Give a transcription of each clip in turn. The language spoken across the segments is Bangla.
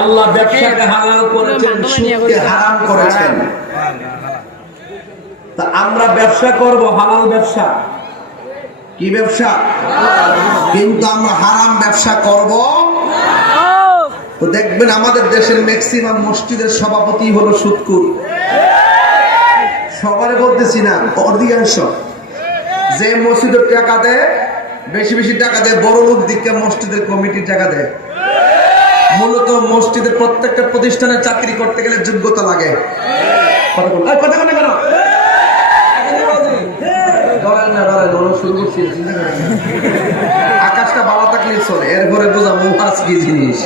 আল্লাহ ব্যবসাকে হালাল করেছেন সুদকে হারাম করেছেন। তা আমরা ব্যবসা করব হালাল ব্যবসা। কি ব্যবসা? কিন্তু আমরা হারাম ব্যবসা করব। তো দেখবেন আমাদের দেশের ম্যাক্সিমাম মসজিদের সভাপতি হলো সুদকুর। সবারে বলতেছি না অধিকাংশ। যে মসজিদের টাকা দেয় বেশি বেশি টাকা দেয় বড় লোক দিকে মসজিদের কমিটির টাকা দেয়। মূলত মসজিদের প্রত্যেকটা প্রতিষ্ঠানে চাকরি করতে গেলে যোগ্যতা লাগে। আকাশটা বাবা থাকলেই চলে, এরপরে বোঝা মুহাস কি জিনিস।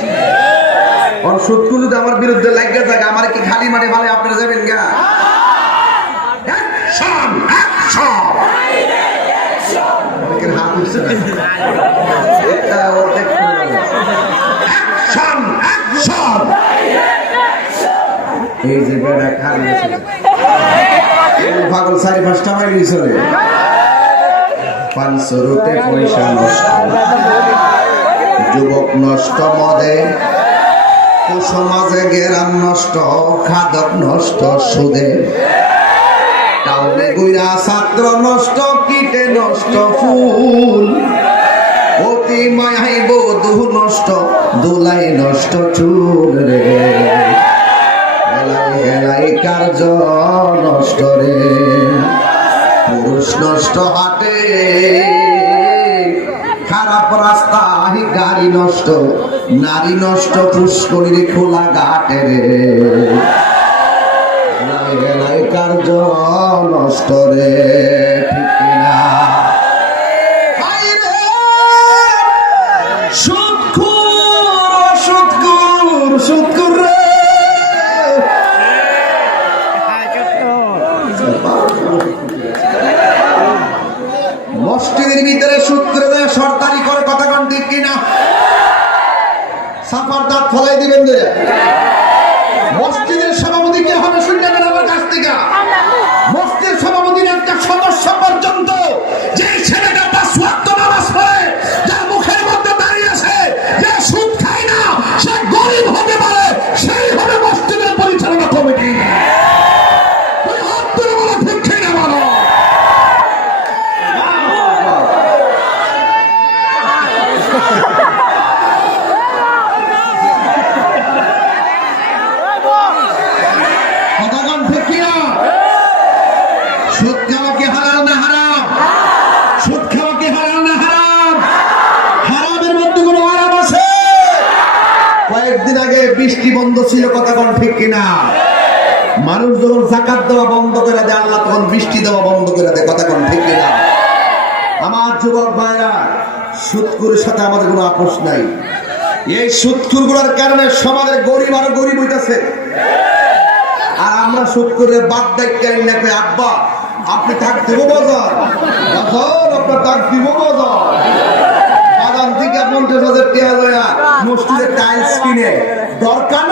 ওর শত্রু যদি আমার বিরুদ্ধে লাগিয়ে থাকে, আমার কি খালি মাঠে ভালো আপনারা যাবেন গা? হাত উঠছে এই যে বেড়া। এই পাগল চারি পাঁচটা মাইলি চলে। পাঁচশো রুটে পয়সা নষ্ট। যুবক নষ্ট মদে সমাজে গেরাম নষ্ট, খাদক নষ্ট সুদে। টাউনে গুইরা ছাত্র নষ্ট, কীটে নষ্ট ফুল। অতি মায়াই বধু নষ্ট, দোলাই নষ্ট চুল রে। হেলাই কার্য নষ্ট রে। পুরুষ নষ্ট হাটে। খারাপ রাস্তা গাড়ি নষ্ট, নারী নষ্ট পুষ্করির খোলা ঘাটে রে। হেলাই কার্য নষ্ট রে। মসজিদের ভিতরে সুদ বন্ধ ছিল কথাগণ ঠিক কিনা? মানুষ যখন জাকাত দেওয়া বন্ধ করে দেয়, আল্লাহ তখন বৃষ্টি দেওয়া বন্ধ করে দেয় কথাগণ ঠিক কিনা? আমার যুবক ভাইরা সুৎকুরের সাথে আমাদের কোনো আপোষ নাই। এই সুৎকুরগুলোর কারণে সমাজের গরিব আরও গরিব হইতাছে। আর আমরা সুদ করে বাদ দেয় না আব্বা, আপনি থাক, দিব বাজার। বাজার, আপনার থাক, দিব বাজার। বাগান থেকে পঞ্চাশ হাজার টাকা মসজিদের টাইলস কিনে। দরকার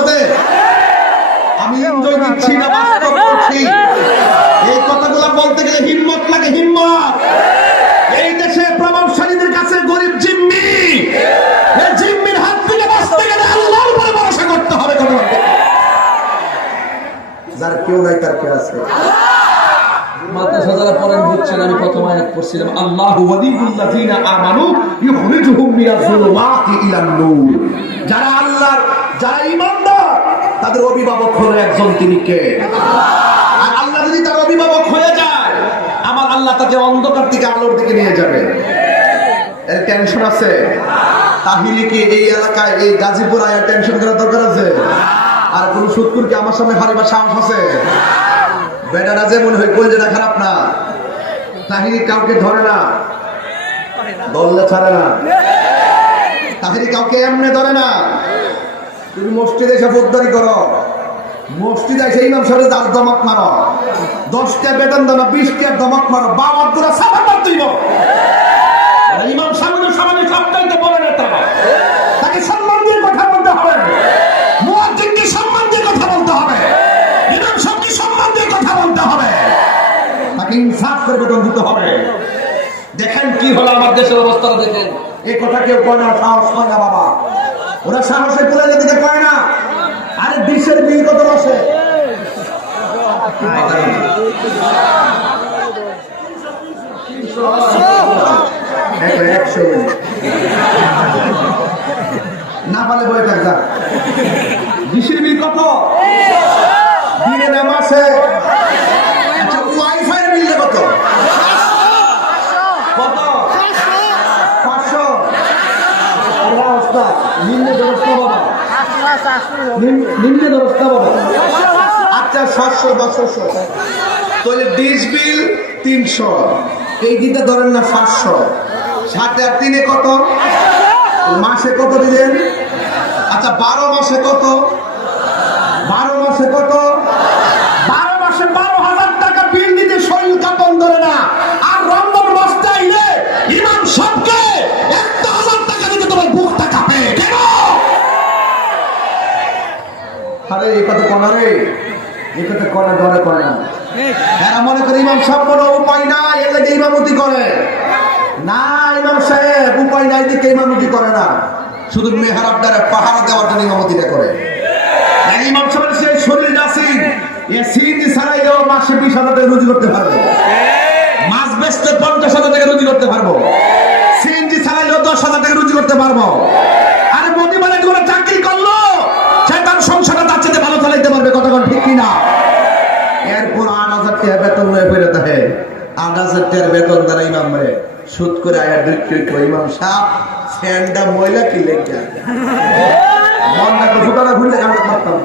সাথে আমি এনজয় দিচ্ছি না বাস্তব করছি এই কথাগুলো বলতে গেলে হিম্মত লাগে, হিম্মত। এই দেশে প্রভাবশালীদের কাছে গরিব জিম্মি। জিম্মির হাত থেকে বাঁচতে গেলে আল্লাহর উপরে ভরসা করতে হবে কথা যার কেউ নাই, তার কে আছে। যারা আল্লাহ যারা ইমানদার তাদের অভিভাবক হলো একজন তিনি কে? আর আল্লাহ যদি তার অভিভাবক হয়ে যায়, আমার আল্লাহ তাকে অন্ধকার থেকে আলোর দিকে নিয়ে যাবে। এর টেনশন আছে? তাহিরে কি এই এলাকায় এই গাজীপুর আয়া টেনশন করার দরকার আছে? আর কোন সুৎকুর কি আমার সামনে হারিবার সাহস আছে? বেটারা যে মনে হয় কলজেটা খারাপ না। তাহিরি কাউকে ধরে না। দললে ছাড়ে না। তাহিরি কাউকে এমনি ধরে না। তুমি মসজিদে এসে ফোদ্দারি করো। মসজিদে এসে ইমাম সাহেব দাস দমক মারো। দশটা বেতন দাও না, বিশটা দমক মারো। বাবার তোরা সাফা মার তুইব ইমাম সাহেবের সামনে সবটাইতে বলে না তারা তাকে সম্মান দিয়ে কথা বলতে হবে। মুয়াজ্জিনকে সম্মান দিয়ে কথা বলতে হবে। ইমাম সাহেবকে সম্মান দিয়ে কথা বলতে হবে। তাকে ইনসাফ করে বেতন দিতে হবে। দেখেন কি হলো আমার দেশের অবস্থাটা দেখেন। এই কথা কেউ কয় না, সাহস হয় না বাবা। ওরা সাহসে পুরো দিকে কয় না। আরে বিশ্বের বিল কত বসে একশো না পালে বলে থাকবা বিশ্বের বিল কত? দিনে না আচ্ছা ওয়াইফাই বিল কত কত পাঁচশো আল্লাহ ওস্তাদ, নিম্নে দরজটা বাবা নিম- নিম্নে বাবা আচ্ছা সাতশো দশশো তাহলে ডিশ বিল তিনশো। এই দিনটা ধরেন না সাতশো। সাথে আর তিনে কত? মাসে কত দিলেন? আচ্ছা বারো মাসে কত? বারো মাসে কত? বারো মাসে বারো হাজার টাকা বিল দিতে শরীর কাপন ধরে না। আরে, এই কথা কোনা রে। এই কথা কোনা, ধরে করে না এরা মনে করে ইমাম সব কোনো উপায় নাই, এর লাগে ইমামতি করে। না, ইমাম সাহেব, উপায় নাই দিকে ইমামতি করে না। শুধু মেহরাব দ্বারা দেওয়ার জন্য ইমামতিটা করে। ইমাম সাহেবের সেই শরীর নাসিন এ সিন্দি ছাড়াইলেও মাসে বিশ হাজার টাকা রুজি করতে পারব। মাছ বেচতে পঞ্চাশ হাজার টাকা রুজি করতে পারব। সিএনজি চালাইলেও দশ হাজার টাকা রুজি করতে পারব। আরে মোদি মানে কোনো চাকরি করল সে তার সংসারটা তার চেয়ে ভালো চালাইতে পারবে কতক্ষণ ঠিক কিনা? এরপর আট হাজার টাকা বেতন হয়ে ফেরে থাকে আট হাজার টাকার বেতন দ্বারা ইমাম রে। সুদ করে আয়া দুই ইমাম সাপ ফ্যানটা ময়লা কি লেগে মনটা তো ফুটাটা করতাম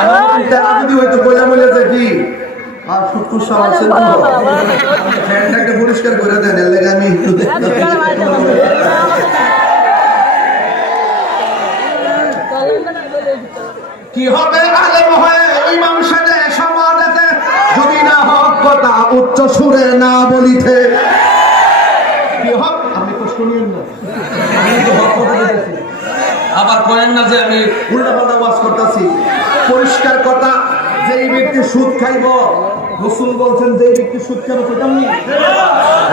আমার ফ্যানটাকে পরিষ্কার করে দেন, এর আমি কি হবে আলেম হয়ে? ইমাম সাজে সমাজেতে যদি না হক কথা উচ্চ সুরে না বলিতে। কি হক? আপনি তো শুনিয়েন না আবার কয়েন না যে আমি উল্টা পাল্টা ওয়াজ করতেছি। পরিষ্কার কথা, যেই ব্যক্তি সুদ খাইব, রসুল বলছেন, যেই ব্যক্তি সুদ খাইব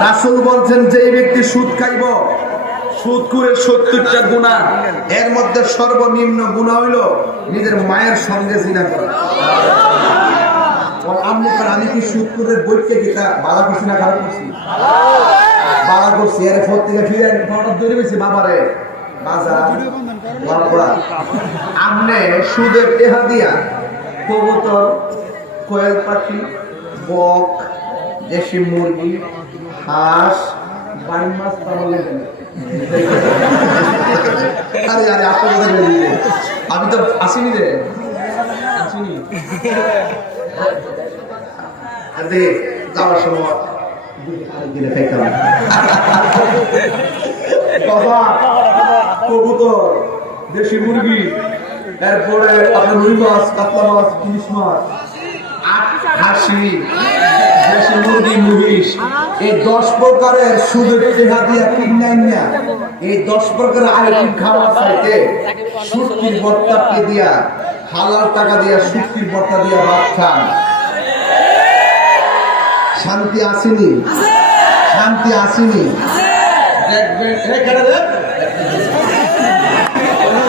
রাসুল বলছেন, যেই ব্যক্তি সুদ খাইব সুদ করে সত্তরটা গুণা। এর মধ্যে সর্বনিম্ন গুণা হইল নিজের মায়ের সঙ্গে জিনা করা। আমি কি বইকে করছি না খারাপ করছি? বালা করছি, এর ফোর থেকে ফিরে ধরে গেছি বাবারে। বাজার আমনে সুদের টেহা দিয়া কবুতর, কোয়েল পাখি, বক, দেশি মুরগি, হাঁস বাড়ির মাছ পালন আরে আরে আপনার আমি তো আসিনি রে। আসিনি? আরে যাওয়ার সময় দেশি মুরগি মাছ, কাতলা মাছ মাছ, হাসি, দেশি মুরগি এই দশ প্রকারের সুদের টেহা দিয়া কিনাই না? এই দশ প্রকারের আইটেম খাওয়ার চাইতে সুটকির বর্তাকে দিয়া, হালাল টাকা দিয়া সুটকির বর্তা দিয়া ভাত খান। শান্তি আসেনি? শান্তি আসেনি?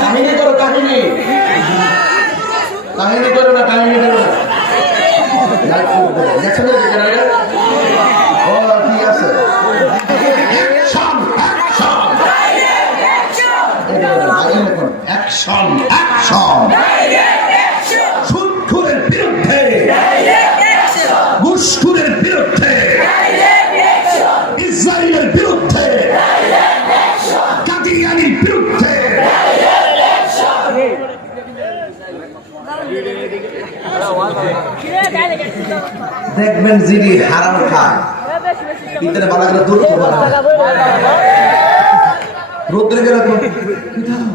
কাহিনী করো, কাহিনী। কাহিনী করো না, কাহিনী করো। না। অ্যাকশন অ্যাকশন সুদখুরের বিরুদ্ধে ঘুষখুরের বিরুদ্ধে ইসরায়েলের বিরুদ্ধে দেখবেন যিনি হারাম খায় ভিতরে করে দূর রোদ্রে গেল কোথাও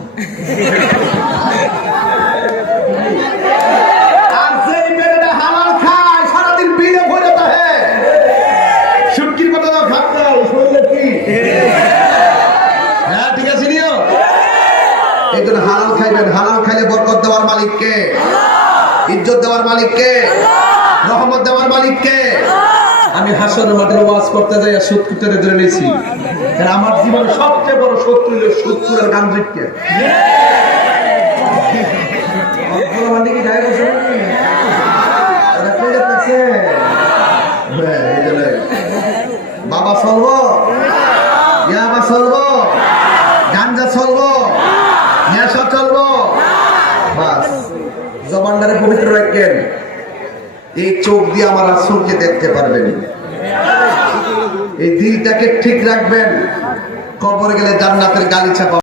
দেওয়ার মালিককে? ইজ্জত দেওয়ার মালিককে? রহমত দেওয়ার মালিককে? আমি হাসন মাঠের ওয়াজ করতে যাই সুদ ধরে নিয়েছি। কারণ আমার জীবনে সবচেয়ে বড় শত্রু হলো শত্রুর গান্ধিককে বাবা চলবো চোখ দিয়ে আমার আসলকে দেখতে পারবেন। এই দিলটাকে ঠিক রাখবেন। কবর গেলে জান্নাতের গালিচা